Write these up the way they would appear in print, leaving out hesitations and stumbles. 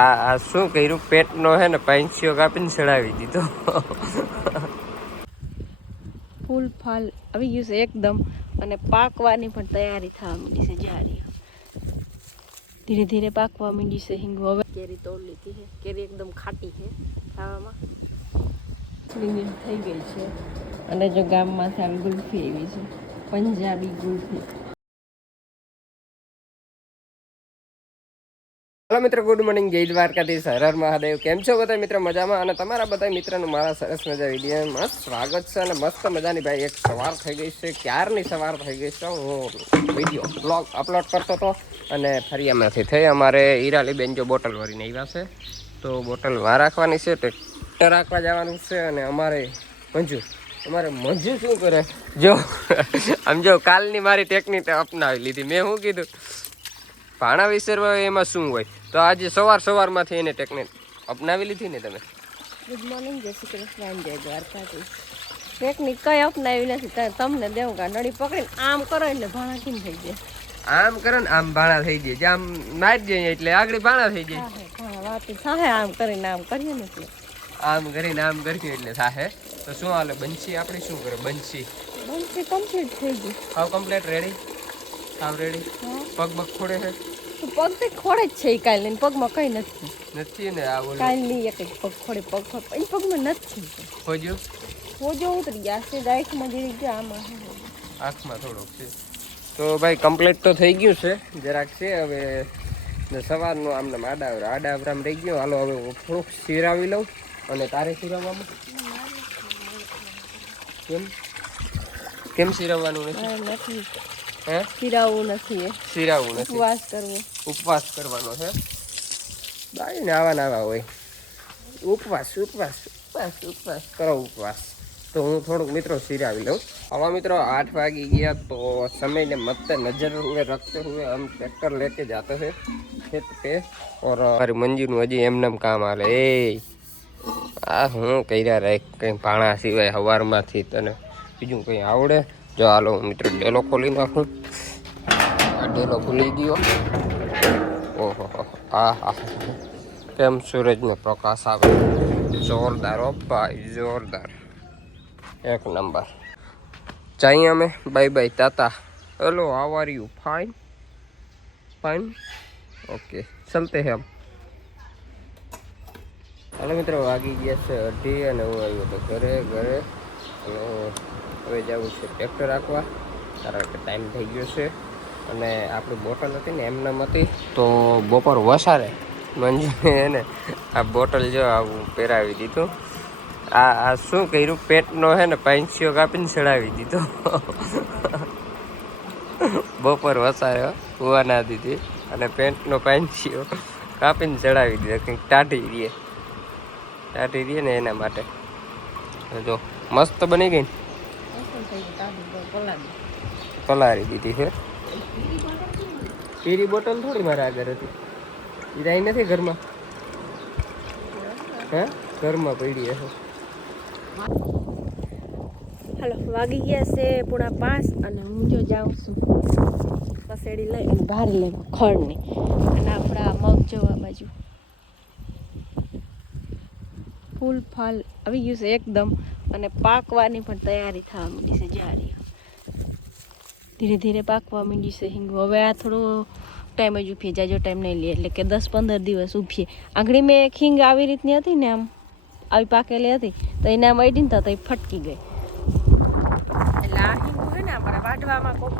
આ શું કર્યું, પેટનો હે ને પાંચીઓ કાપીને ચડાવી દીધો. ફૂલ ફાલ આવી ગયું છે એકદમ, અને પાકવાની પણ તૈયારી થવા માંડી છે. જારી ધીરે ધીરે પાકવા માંડી છે હિંગો. હવે કેરી તોડ લીધી છે. કેરી એકદમ ખાટી છે ખાવામાં, થઈ ગઈ છે. અને જો ગામમાંથી આવી ગુલ્ફી એવી છે, પંજાબી ગુલ્ફી. હેલો મિત્રો, ગુડ મોર્નિંગ, જય દ્વારકાધીશ, હર હર મહાદેવ. કેમ છો બધા મિત્રો? મજામાં. અને તમારા બધા મિત્રોનું મારા સરસ મજા વિડીયો મસ્ત સ્વાગત છે. અને મસ્ત મજાની ભાઈ એક સવાર થઈ ગઈ છે, ક્યારની સવાર થઈ ગઈ છે. હું વિડીયો બ્લોગ અપલોડ કરતો હતો અને ફરિયામાંથી થઈ અમારે હીરાલી બેન જો બોટલ ભરીને આવ્યા છે, તો બોટલ વાર રાખવાની છે, ટ્રેક્ટર રાખવા જવાનું છે. અને અમારે મંજુ શું કરે જો આમ જો કાલની મારી ટેકનિક અપનાવી લીધી. મેં શું કીધું, ભાણા વિસરવા એમાં શું હોય, તો આજે સવારમાંથી એને ટેકનિક અપનાવી લીધી ને તમે. ગુડ મોર્નિંગ, જય શ્રી કૃષ્ણ, જય દ્વારકાધીશ. ટેકનિક કઈ અપનાવી નથી, તમને દેવું કા નડી પકડીને આમ કરો એટલે ભાણા કેમ થઈ જાય. આમ કરો ને આમ ભાણા થઈ જાય, આમ મારી જાય એટલે આગળ ભાણા થઈ જાય. આમ કરીને આમ કરીએ ને એટલે આમ કરીને આમ કરીએ એટલે થાહે. તો શું હાલે બંસી આપણી શું કરે? બંસી કમ્પ્લીટ થઈ ગઈ. હાવ કમ્પ્લીટ રેડી, હાવ રેડી. પગ ખોડે છે? પગ તો ખોડે જ છે. કાલે પગમાં કઈ નથી ને. આ બોલ કાલની એક પગ ખોડે, એ પગમાં નથી. હોજો ઉતરી ગયા છે, આંખમાં જઈ ગયા. આમાં આંખમાં થોડોક છે. તો ભાઈ કમ્પ્લીટ તો થઈ ગયું છે, જરાક છે હવે સવારનું આમને આડાવરામ રહી ગયો. હાલો હવે હું થોડુંક સિરાવી લઉં. અને તારે સિરાવવામાં કેમ સિરાવવાનું નથી? હે, સિરાવવું નથી. ઉપવાસ કરવાનો છે ભાઈ ને. આવા હોય ઉપવાસ કરો ઉપવાસ. તો હું થોડુંક મિત્રો સિરાવી લઉં. આવા મિત્રો 8 વાગી ગયા, તો સમયને મત નજર हुए रखते हुए हम ट्रैक्टर लेके जाते हैं खेत पे. और हमारी मंजीનું હજી એમનેમ કામ હાલે. આ હું કર્યા રે કંઈ ભાણા સિવાય સવારમાંથી તને બીજું કંઈ આવડે? જો હાલો મિત્રો ડેલો ખોલી નાખું. આ ડેલો ખુલી ગયો. ઓહો, હા, કેમ સૂરજનો પ્રકાશ આવે, જોરદાર. ઓ ભાઈ જોરદાર, એક નંબર. चाहिए हमें bye bye tata. Hello, how are you? Fine okay, चलते हैं हम. हेलो મિત્રો, વાગી ગયા છે 2:30 અને હું આવ્યો તો ઘરે. અને હવે જવું છે ટ્રેક્ટર રાખવા, કારણ કે ટાઈમ થઈ ગયો છે. અને આપણી બોટલ હતી ને એમનામ હતી, તો બપોર વસારે મંજુને એને આ બોટલ જો આવું પહેરાવી દીધું. આ શું કર્યું, પેટનો હે ને પાંચીઓ કાપીને ચડાવી દીધો. બપોર વસારે હુવા ના દીધી અને પેન્ટનો પાંચીઓ કાપીને ચડાવી દીધો. કંઈક ટાઢી રહીએ ને એના માટે. જો મસ્ત બની ગઈ ને, પલારી દીધી છે. પીરી બોટલ થોડી મારે આગળ હતી, એ રહી નથી ઘરમાં. હે, ઘરમાં પડી છે. હાલો, વાગી ગયા છે 4:30 અને હું જો જાઉં છું પસેડી લઈ અને બહાર લેવા ખડની. અને આપણા મગ જવા બાજુ ફૂલ ફાલ આવી ગયું છે એકદમ, અને પાકવાની પણ તૈયારી થવા માંડી છે. જારી ધીરે ધીરે પાકવા માંડી છે હિંગો. હવે આ થોડો ટાઈમ જ ઉફીએ, જાજો ટાઈમ નહીં લે, એટલે કે 10-15 દિવસ ઉફીએ. આંગળી મેં એક હિંગ આવી રીતની હતી ને, આમ આવી પાકેલી હતી, તો એને આમ અડી ને તો એ ફટકી ગઈ. એટલે આ હિંગ હોય ને આપણે વાઢવામાં કોક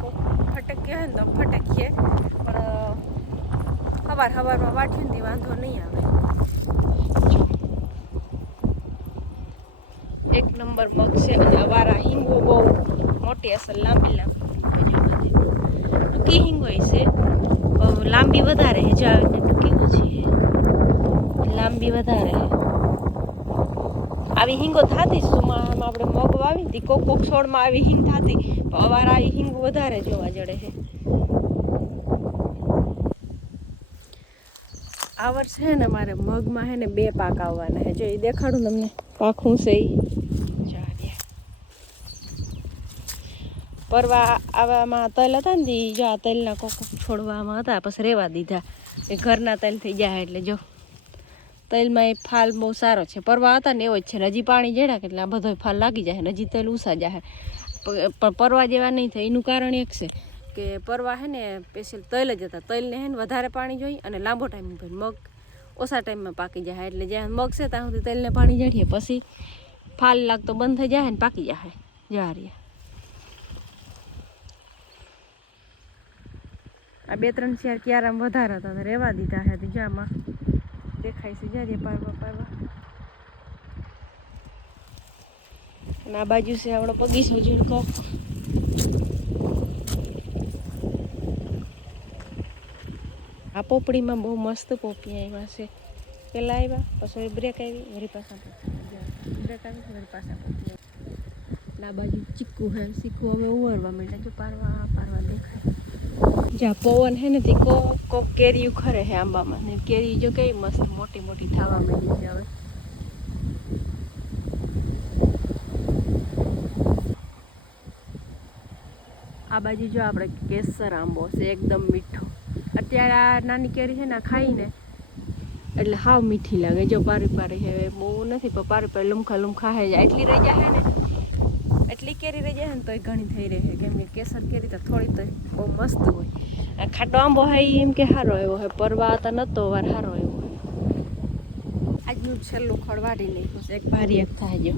ફટકીએ હોય ને તો ફટકીએ, પણ સવારમાં વાઢીએ ને વાંધો નહીં આવે. એક નંબર મગ છે. અને અવારા હિંગો બહુ મોટી અસર, લાંબી ટૂંકી હિંગ હોય છે, લાંબી વધારે છે. જો આવીને ટૂંકી ઓછી છે, લાંબી વધારે છે. આવી હિંગો થતી સુમામાં આપણે મગ વાવી હતી, કોક છોડમાં આવી હિંગ થતી, પણ અવારા આવી હિંગ વધારે જોવા જડે છે. આ વર્ષે છે ને મારે મગમાં છે ને 2 પાક આવવાના છે. જો એ દેખાડું તમને, પાખું છે એ. પરવા આવામાં તલ હતા ને, જો આ તલના કોક છોડવામાં હતા, પછી રેવા દીધા. એ ઘરના તલ થઈ જાય એટલે જો તલમાં એ ફાલ બહુ સારો છે. પરવા હતા ને એવો જ છે, હજી પાણી જેડા એટલે આ બધો ફાલ લાગી જાય ને હજી તલ ઉસા જાય, પણ પરવા જેવા નહીં થાય. એનું કારણ એક છે કે પરવા હે ને સ્પેશિયલ તલ જ હતા. તલને હે ને વધારે પાણી જોઈએ અને લાંબો ટાઈમ ભાઈ, મગ ઓછા ટાઈમમાં પાકી જાય. એટલે જ્યાં મગ છે ત્યાં સુધી તલને પાણી જડીએ, પછી ફાલ લાગતો બંધ થઈ જાય ને પાકી જાય જારી. આ 2-3 શેર ક્યારામાં વધારે હતા રેવા દીધા હે. જામાં દેખાય છે જારી પારવા પારવા. અને આ બાજુ છે આપણો બગીચો ઝીણકો. આ પોપડીમાં બહુ મસ્ત પોપી આવ્યા છે. પેલા આવ્યા, પછી બ્રેક આવી, વળી પાછા બ્રેક આવી, વળી પાછા પોપી. આ બાજુ ચીકુ હે, ચીકુ હવે ઉવરવા માંડ્યા. જો પારવા પારવા દેખાય. જ્યાં પવન હે ને તે કોક કેરીયું ખરે હે આંબામાં ને. કેરી જો કેવી મસ્ત મોટી મોટી થવા માંડી છે હવે. આ બાજુ જો આપણે કેસર આંબો છે, એકદમ મીઠો. અત્યારે આ નાની કેરી છે ને ખાઈને એટલે હાવ મીઠી લાગે. જો પારી પારી હે, બહુ નથી પણ પારી પારી લમખા લમખા હે. એટલી રહી જાય ને, એટલી કેરી રહી જાય ને તોય ઘણી થઈ રહે. કેમ કે કેસર કેરી તો થોડી તો બહુ મસ્ત હોય. આ ખાટો આંબો હે એમ કે સારો એવો હે, પરવા તો નતો વાર સારો એવો. આજનું છેલ્લું ખડ વાળી નાખ્યું છે. એક ભારી એક થાય જો,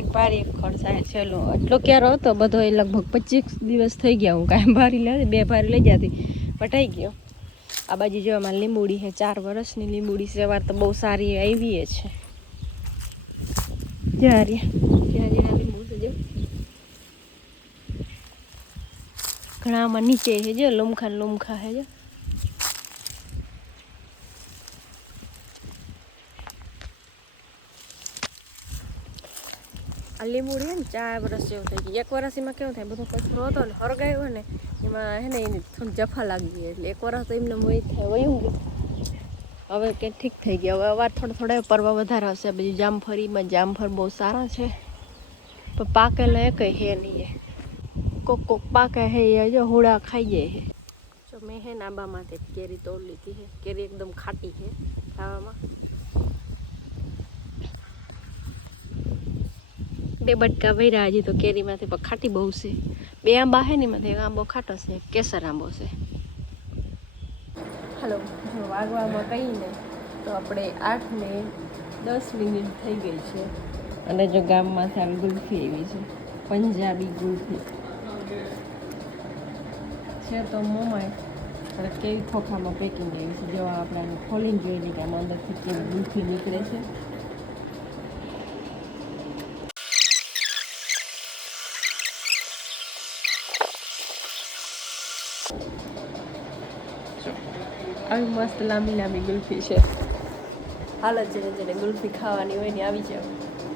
એક ભારી એક ખડ થાય છેલ્લો. એટલો ક્યારો હતો બધો એ લગભગ 25 દિવસ થઈ ગયા. હું કાંઈ ભારી લેતી, 2 ભારી લઈ જતી પટાઈ ગયો. આ બાજુ જો આમાં લીંબુડી છે, 4 વર્ષની લીંબુડી છે. વાર તો બહુ સારી આવી છે. જારી લીંબુ છે જો, ઘણામાં નીચે છે જો, લમખા લમખા છે જો. આ લીંબુડી હે ને 4 વર્ષ જેવું થઈ ગયું. 1 વર્ષ એમાં કેવું થાય, બધો કચરો હતો ને હરગાયો હોય ને એમાં હે ને એની થોડી જફા લાગી ગઈ. એટલે 1 વર્ષ તો એમને વહી થાય વયું ગયું. હવે કે ઠીક થઈ ગયા. હવે અવાર થોડા પરવા વધારે આવશે. બીજું જામફળીમાં જામફળ બહુ સારા છે, પણ પાકેલા એ કંઈ હે નહીં. કોક કોક પાકે હે એ જો હોળા ખાઈ જાય છે. જો મેં હે ને આંબામાંથી કેરી તોડ લીધી છે. કેરી એકદમ ખાટી છે ખાવામાં. 2 બટકા ભર્યા હજી તો કેરીમાંથી, પણ ખાટી બહુ છે. 2 આંબા છે ને એમાંથી એક આંબો ખાટો છે, કેસર આંબો છે. હાલો, જો વાગવામાં કહીને તો આપણે 8 ને 10 મિનિટ થઈ ગઈ છે. અને જો ગામમાંથી આવી ગુલ્ફી આવી છે, પંજાબી ગુલ્ફી છે. તો મોમાય પણ કેવી ખોખામાં પેકિંગ આવી છે. જો આપણે આને ખોલીને જોઈને કે આમાં અંદરથી કેવી ગુલ્ફી નીકળે છે. આવી મસ્ત લાંબી લાંબી ગુલ્ફી છે. હાલ જ જેને જેને ગુલ્ફી ખાવાની હોય ને આવી જાવ.